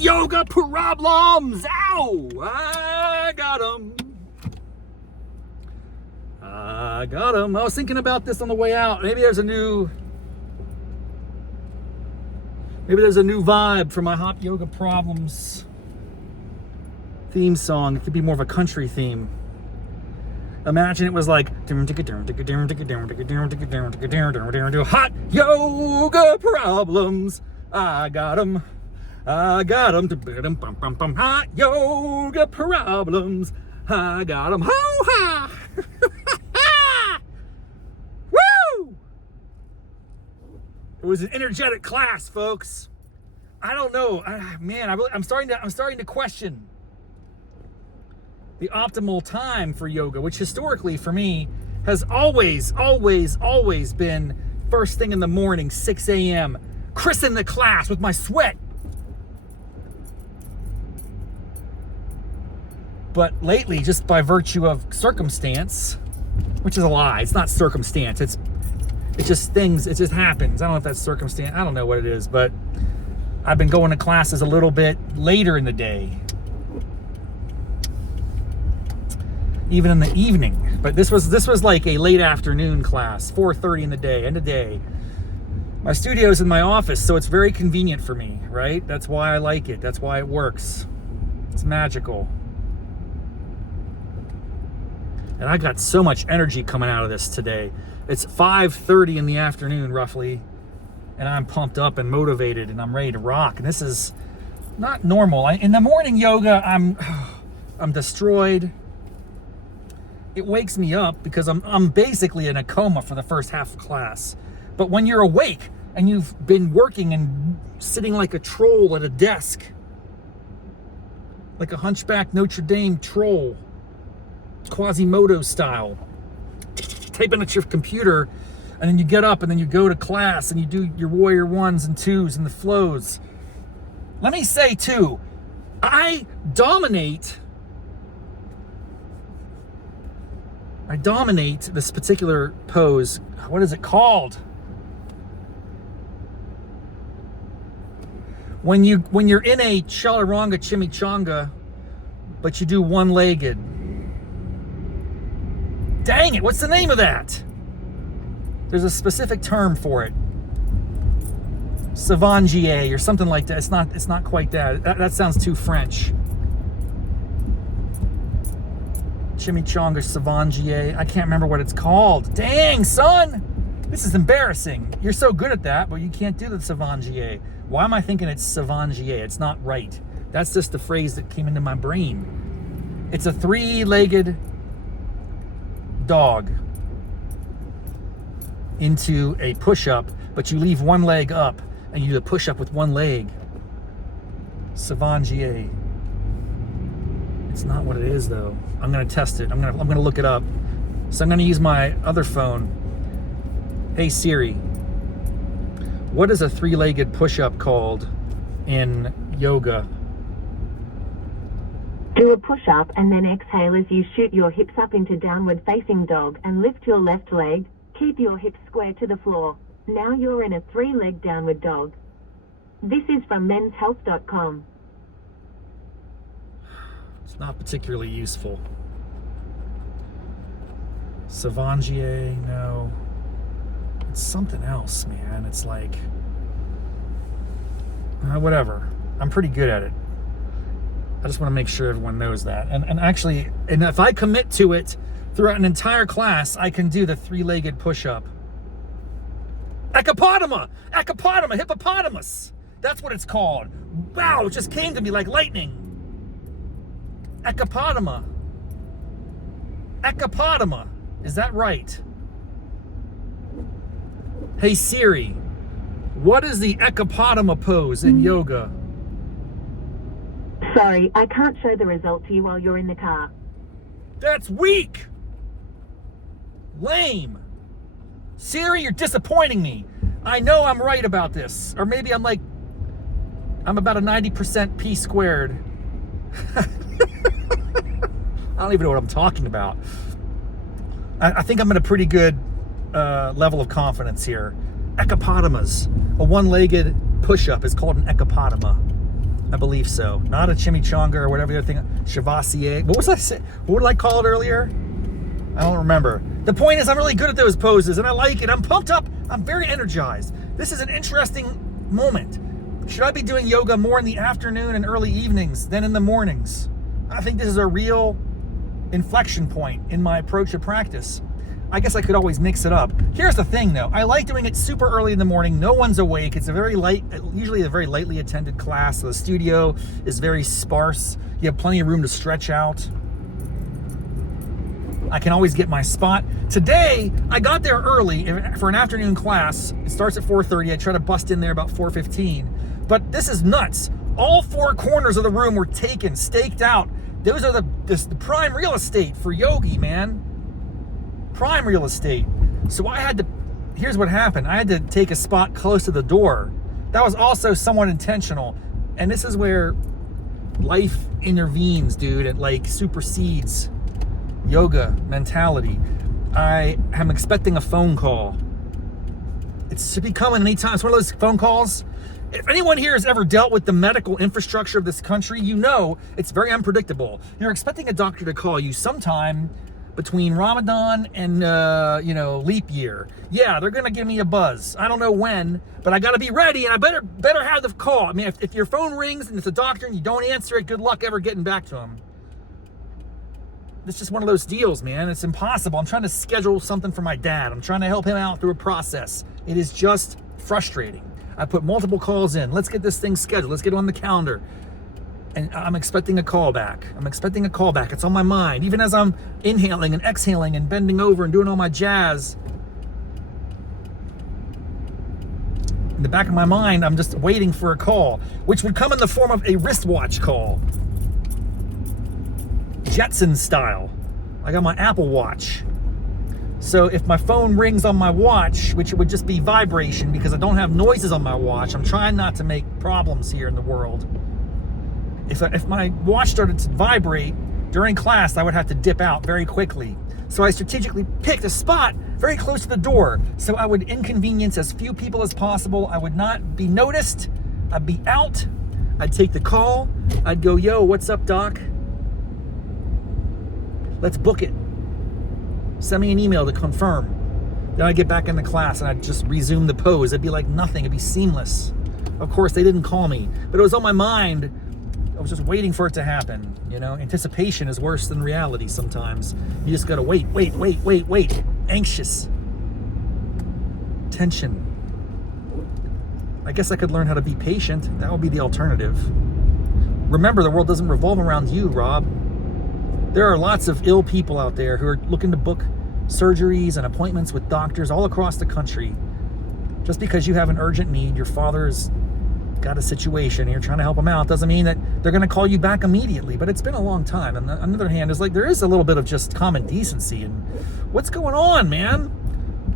yoga problems. Ow! I got 'em. I got 'em. I was thinking about this on the way out. Maybe there's a new vibe for my hot yoga problems theme song. It could be more of a country theme. Imagine it was like hot yoga problems. I got 'em. I got 'em. Hot yoga problems. I got 'em. Ho ha! Woo! It was an energetic class, folks. I don't know, I'm starting to question the optimal time for yoga, which historically for me has always been first thing in the morning, 6 a.m. Christen the class with my sweat. But lately, just by virtue of circumstance, which is a lie, it's not circumstance, it's just things, it just happens. I don't know if that's circumstance, I don't know what it is, but I've been going to classes a little bit later in the day. Even in the evening. But this was like a late afternoon class, 4:30 in the day, end of day. My studio's in my office, so it's very convenient for me, right? That's why I like it. That's why it works. It's magical. And I got so much energy coming out of this today. It's 5:30 in the afternoon, roughly, and I'm pumped up and motivated, and I'm ready to rock. And this is not normal. In the morning yoga, I'm destroyed. It wakes me up because I'm basically in a coma for the first half of class. But when you're awake and you've been working and sitting like a troll at a desk, like a hunchback Notre Dame troll, Quasimodo style, typing at your computer, and then you get up and then you go to class and you do your warrior ones and twos and the flows. Let me say too, I dominate this particular pose. What is it called? When you're in a chaturanga chimichanga, but you do one-legged. Dang it, what's the name of that? There's a specific term for it. Savangier or something like that. It's not quite that. That sounds too French. Chimichanga Savangier. I can't remember what it's called. Dang, son! This is embarrassing. You're so good at that, but you can't do the Savangier. Why am I thinking it's Savangier? It's not right. That's just the phrase that came into my brain. It's a three-legged dog into a push-up, but you leave one leg up and you do a push-up with one leg. Savangier. It's not what it is, though. I'm gonna test it. I'm gonna look it up. So I'm gonna use my other phone. Hey Siri, what is a three-legged push-up called in yoga? Do a push-up and then exhale as you shoot your hips up into downward facing dog and lift your left leg. Keep your hips square to the floor. Now you're in a three-leg downward dog. This is from menshealth.com. It's not particularly useful. Savangier, no. It's something else, man. It's like, whatever. I'm pretty good at it. I just want to make sure everyone knows that. And actually, if I commit to it throughout an entire class, I can do the three-legged push-up. Ecopotama! Ecopotama! Hippopotamus! That's what it's called. Wow, it just came to me like lightning. Ecopotama. Ecopotama. Is that right? Hey Siri, what is the Ecopotama pose in yoga? Sorry, I can't show the result to you while you're in the car. That's weak. Lame. Siri, you're disappointing me. I know I'm right about this. Or maybe I'm about a 90% P squared. I don't even know what I'm talking about. I think I'm at a pretty good level of confidence here. Ecopotamas. A one-legged push-up is called an ecopotama. I believe so. Not a chimichanga or whatever the other thing. Shavasana. What was I say? What did I call it earlier? I don't remember. The point is, I'm really good at those poses, and I like it. I'm pumped up. I'm very energized. This is an interesting moment. Should I be doing yoga more in the afternoon and early evenings than in the mornings? I think this is a real inflection point in my approach to practice. I guess I could always mix it up. Here's the thing, though. I like doing it super early in the morning. No one's awake. It's a very light, usually a very lightly attended class. So the studio is very sparse. You have plenty of room to stretch out. I can always get my spot. Today, I got there early for an afternoon class. It starts at 4:30. I try to bust in there about 4:15. But this is nuts. All four corners of the room were taken, staked out. Those are the prime real estate for yogi, man. Prime real estate. So here's what happened. I had to take a spot close to the door. That was also somewhat intentional. And this is where life intervenes, dude. It like supersedes yoga mentality. I am expecting a phone call. It should be coming anytime. It's one of those phone calls. If anyone here has ever dealt with the medical infrastructure of this country, you know it's very unpredictable. You're expecting a doctor to call you sometime between Ramadan and leap year. Yeah, they're gonna give me a buzz. I don't know when, but I gotta be ready, and I better have the call. I mean, if your phone rings and it's a doctor and you don't answer it, good luck ever getting back to him. It's just one of those deals, man. It's impossible. I'm trying to schedule something for my dad. I'm trying to help him out through a process. It is just frustrating. I put multiple calls in. Let's get this thing scheduled. Let's get it on the calendar. And I'm expecting a call back. It's on my mind. Even as I'm inhaling and exhaling and bending over and doing all my jazz. In the back of my mind, I'm just waiting for a call, which would come in the form of a wristwatch call. Jetson style. I got my Apple Watch. So if my phone rings on my watch, which it would just be vibration because I don't have noises on my watch, I'm trying not to make problems here in the world. If my watch started to vibrate during class, I would have to dip out very quickly. So I strategically picked a spot very close to the door so I would inconvenience as few people as possible. I would not be noticed. I'd be out. I'd take the call. I'd go, yo, what's up, doc? Let's book it. Send me an email to confirm. Then I'd get back in the class and I'd just resume the pose. It'd be like nothing. It'd be seamless. Of course, they didn't call me, but it was on my mind. I was just waiting for it to happen. Anticipation is worse than reality sometimes. You just gotta wait. Anxious. Tension. I guess I could learn how to be patient. That would be the alternative. Remember, the world doesn't revolve around you, Rob. There are lots of ill people out there who are looking to book surgeries and appointments with doctors all across the country. Just because you have an urgent need, your father's got a situation, and you're trying to help them out, doesn't mean that they're going to call you back immediately. But it's been a long time. And on the other hand, there is a little bit of just common decency. And what's going on, man?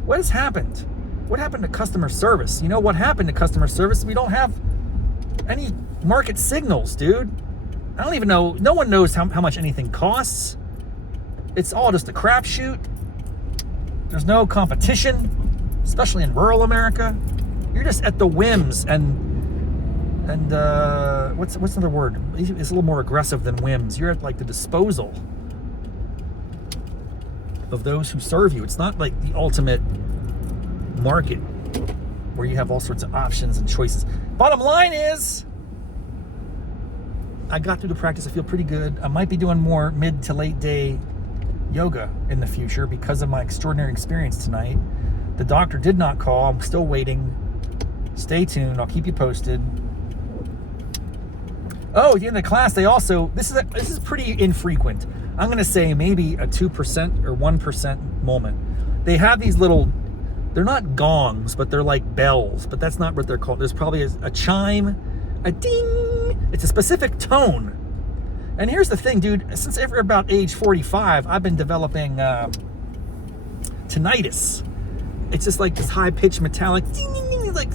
What has happened? What happened to customer service? You know what happened to customer service? We don't have any market signals, dude. I don't even know. No one knows how much anything costs. It's all just a crapshoot. There's no competition, especially in rural America. You're just at the whims and what's another word? It's a little more aggressive than whims. You're at like the disposal of those who serve you. It's not like the ultimate market where you have all sorts of options and choices. Bottom line is, I got through the practice. I feel pretty good. I might be doing more mid to late day yoga in the future because of my extraordinary experience tonight. The doctor did not call. I'm still waiting. Stay tuned. I'll keep you posted. Oh, at the end of the class, they also, this is pretty infrequent. I'm going to say maybe a 2% or 1% moment. They have these little, they're not gongs, but they're like bells, but that's not what they're called. There's probably a chime, a ding. It's a specific tone. And here's the thing, dude. Since about age 45, I've been developing tinnitus. It's just like this high-pitched metallic ding, ding, ding, like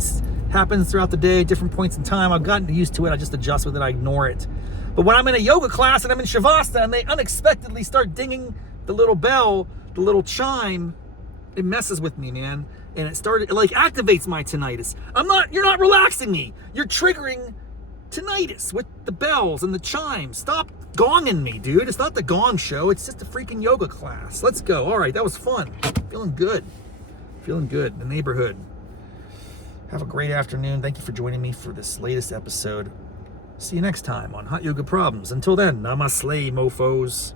happens throughout the day, different points in time. I've gotten used to it. I just adjust with it. I ignore it. But when I'm in a yoga class and I'm in Shavasana and they unexpectedly start dinging the little bell, the little chime, it messes with me, man. And it like activates my tinnitus. You're not relaxing me. You're triggering tinnitus with the bells and the chimes. Stop gonging me, dude. It's not the gong show. It's just a freaking yoga class. Let's go. All right, that was fun. Feeling good. Feeling good. The neighborhood. Have a great afternoon. Thank you for joining me for this latest episode. See you next time on Hot Yoga Problems. Until then, namaste, mofos.